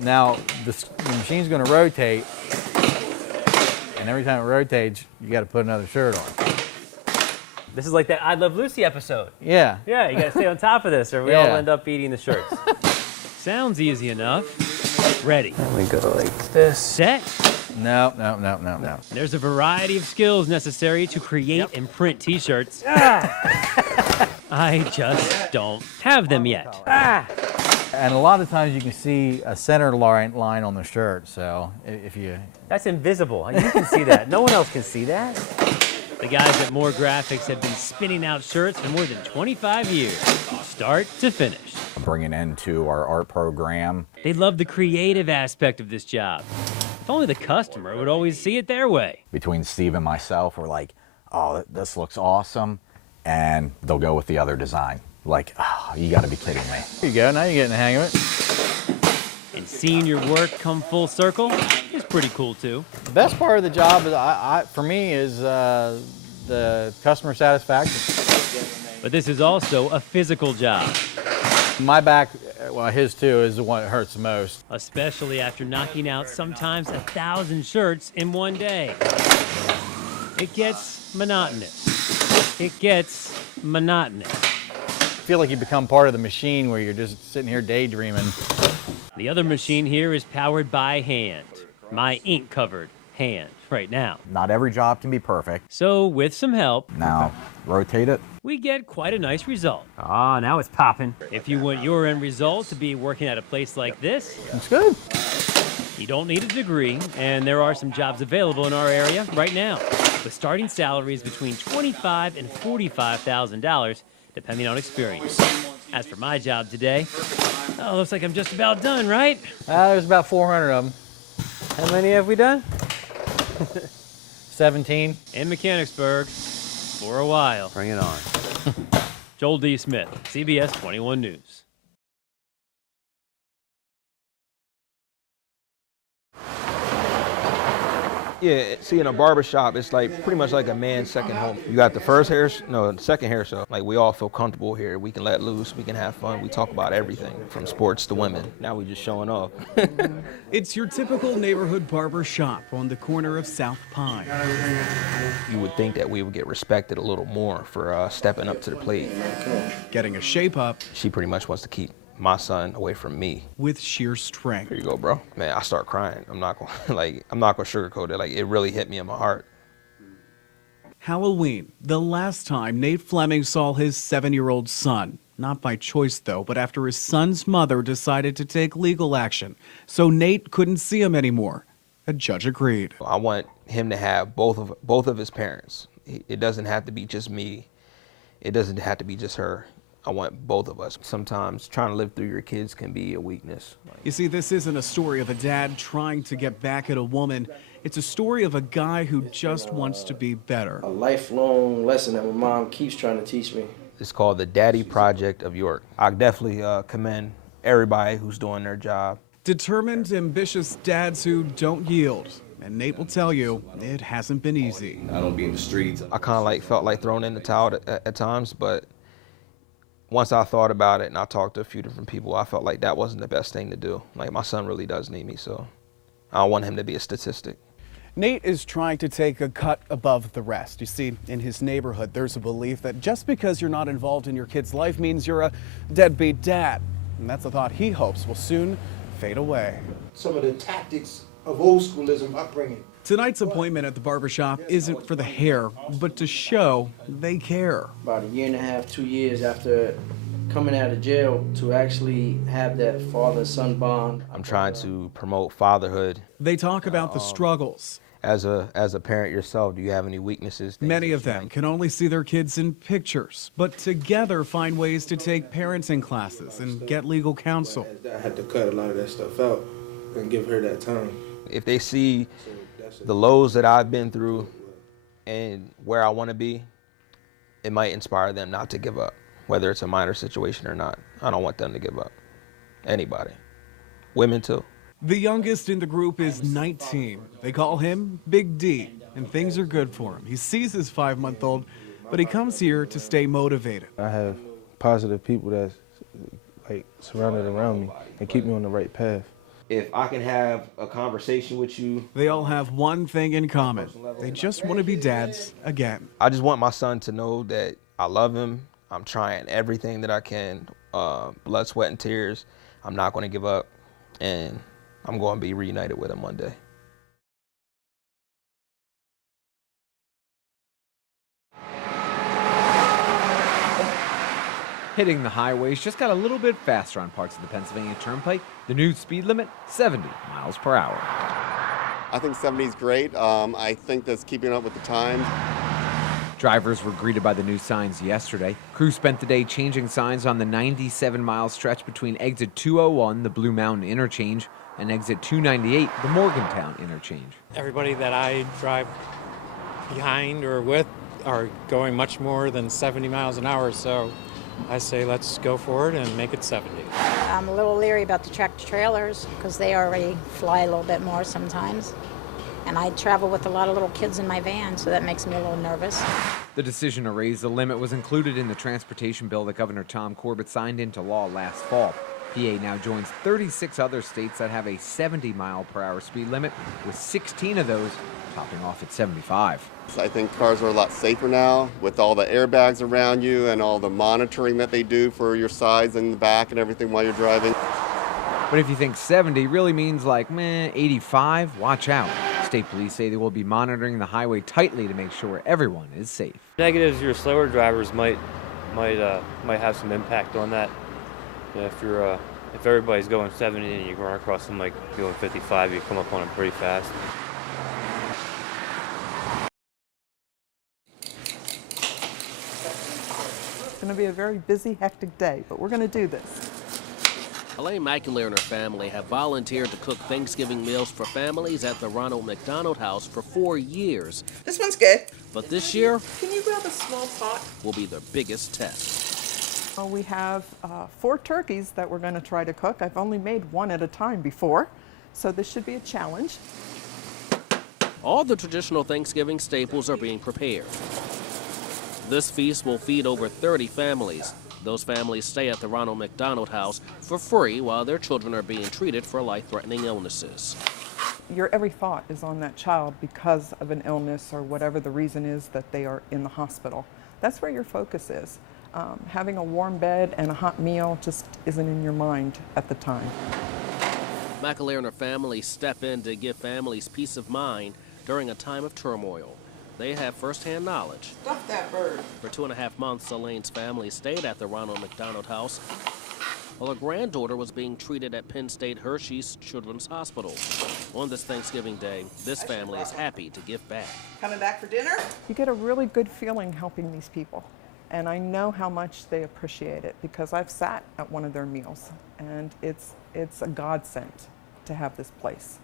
Now, the machine's going to rotate, and every time it rotates, you got to put another shirt on. This is like that I Love Lucy episode. Yeah. Yeah, you got to stay on top of this, or we all end up eating the shirts. Sounds easy enough. Ready. We go like this. Set. No. There's a variety of skills necessary to create and print t-shirts. I just don't have them yet. And a lot of times you can see a center line on the shirt, so if you... That's invisible. You can see that. No one else can see that. The guys at More Graphics have been spinning out shirts for more than 25 years, start to finish. Bringing into our art program. They love the creative aspect of this job. If only the customer would always see it their way. Between Steve and myself, we're like, oh, this looks awesome, and they'll go with the other design. Like, oh, you gotta be kidding me. Here you go, now you're getting the hang of it. And seeing your work come full circle is pretty cool too. The best part of the job, is, for me, is the customer satisfaction. But this is also a physical job. My back, well, his too, is the one that hurts the most. Especially after knocking out sometimes 1,000 shirts in one day. It gets monotonous. It gets monotonous. I feel like you become part of the machine where you're just sitting here daydreaming. The other machine here is powered by hand. My ink-covered hand right now. Not every job can be perfect. So with some help, Now, rotate it. we get quite a nice result. Ah, now it's popping. If you want your end result to be working at a place like this, It's good. you don't need a degree, and there are some jobs available in our area right now, with starting salaries between $25,000 and $45,000, depending on experience. As for my job today, oh, looks like I'm just about done, right? There's about 400 of them. How many have we done? 17. In Mechanicsburg, for a while. Bring it on. Joel D. Smith, CBS 21 News. Yeah, see, in a barbershop, it's like pretty much like a man's second home. You got the second hair show. Like, we all feel comfortable here. We can let loose, we can have fun. We talk about everything from sports to women. Now we just showing off. It's your typical neighborhood barber shop on the corner of South Pine. You would think that we would get respected a little more for stepping up to the plate. Getting a shape up She pretty much wants to keep my son away from me. with sheer strength. Here you go, bro. Man, I start crying. I'm not gonna sugarcoat it. Like, it really hit me in my heart. Halloween, the last time Nate Fleming saw his 7-year-old son. Not by choice, though, but after his son's mother decided to take legal action. So Nate couldn't see him anymore. A judge agreed. I want him to have both of his parents. It doesn't have to be just me. It doesn't have to be just her. I want both of us. Sometimes trying to live through your kids can be a weakness. You see, this isn't a story of a dad trying to get back at a woman. It's a story of a guy who just wants to be better. A lifelong lesson that my mom keeps trying to teach me. It's called the Daddy Project of York. I definitely commend everybody who's doing their job. Determined, ambitious dads who don't yield. And Nate will tell you, it hasn't been easy. I don't be in the streets. I kind of felt like throwing in the towel at times, but once I thought about it and I talked to a few different people, I felt like that wasn't the best thing to do. Like, my son really does need me, so I don't want him to be a statistic. Nate is trying to take a cut above the rest. You see, in his neighborhood, there's a belief that just because you're not involved in your kid's life means you're a deadbeat dad. And that's a thought he hopes will soon fade away. Some of the tactics of old schoolism upbringing. Tonight's appointment at the barbershop isn't for the hair, but to show they care. About a year and a half, 2 years after coming out of jail to actually have that father-son bond. I'm trying to promote fatherhood. They talk about the struggles. As a parent yourself, do you have any weaknesses? Many of them can only see their kids in pictures, but together find ways to take parenting classes and get legal counsel. I had to cut a lot of that stuff out and give her that time. If they see the lows that I've been through and where I want to be, it might inspire them not to give up, whether it's a minor situation or not. I don't want them to give up. Anybody. Women too. The youngest in the group is 19. They call him Big D, and things are good for him. He sees his 5-month-old, but he comes here to stay motivated. I have positive people that's surrounded around me and keep me on the right path. If I can have a conversation with you, They all have one thing in common. They just want to be dads again. I just want my son to know that I love him. I'm trying everything that I can, blood, sweat, and tears. I'm not going to give up, and I'm going to be reunited with him one day. Hitting the highways just got a little bit faster on parts of the Pennsylvania Turnpike. The new speed limit, 70 miles per hour. I think 70 is great. I think that's keeping up with the times. Drivers were greeted by the new signs yesterday. Crews spent the day changing signs on the 97-mile stretch between exit 201, the Blue Mountain interchange, and exit 298, the Morgantown interchange. Everybody that I drive behind or with are going much more than 70 miles an hour, so I say let's go for it and make it 70. I'm a little leery about the tractor trailers because they already fly a little bit more sometimes. And I travel with a lot of little kids in my van, so that makes me a little nervous. The decision to raise the limit was included in the transportation bill that Governor Tom Corbett signed into law last fall. PA now joins 36 other states that have a 70-mile-per-hour speed limit, with 16 of those topping off at 75. I think cars are a lot safer now with all the airbags around you and all the monitoring that they do for your sides and the back and everything while you're driving. But if you think 70 really means like, 85, watch out. State police say they will be monitoring the highway tightly to make sure everyone is safe. Negatives, your slower drivers might have some impact on that. If everybody's going 70 and you run across them like going 55, you come up on them pretty fast. It's going to be a very busy, hectic day, but we're going to do this. Elaine McAleer and her family have volunteered to cook Thanksgiving meals for families at the Ronald McDonald House for 4 years. This one's good. But this year Can you grab a small pot? will be their biggest test. We have 4 turkeys that we're going to try to cook. I've only made one at a time before, so this should be a challenge. All the traditional Thanksgiving staples are being prepared. This feast will feed over 30 families. Those families stay at the Ronald McDonald House for free while their children are being treated for life-threatening illnesses. Your every thought is on that child because of an illness or whatever the reason is that they are in the hospital. That's where your focus is. Having a warm bed and a hot meal just isn't in your mind at the time. McAleer and her family step in to give families peace of mind during a time of turmoil. They have first-hand knowledge. Stuff that bird. For 2.5 months, Elaine's family stayed at the Ronald McDonald House while her granddaughter was being treated at Penn State Hershey's Children's Hospital. On this Thanksgiving Day, this family is happy to give back. Coming back for dinner? You get a really good feeling helping these people. And I know how much they appreciate it because I've sat at one of their meals, and it's a godsend to have this place.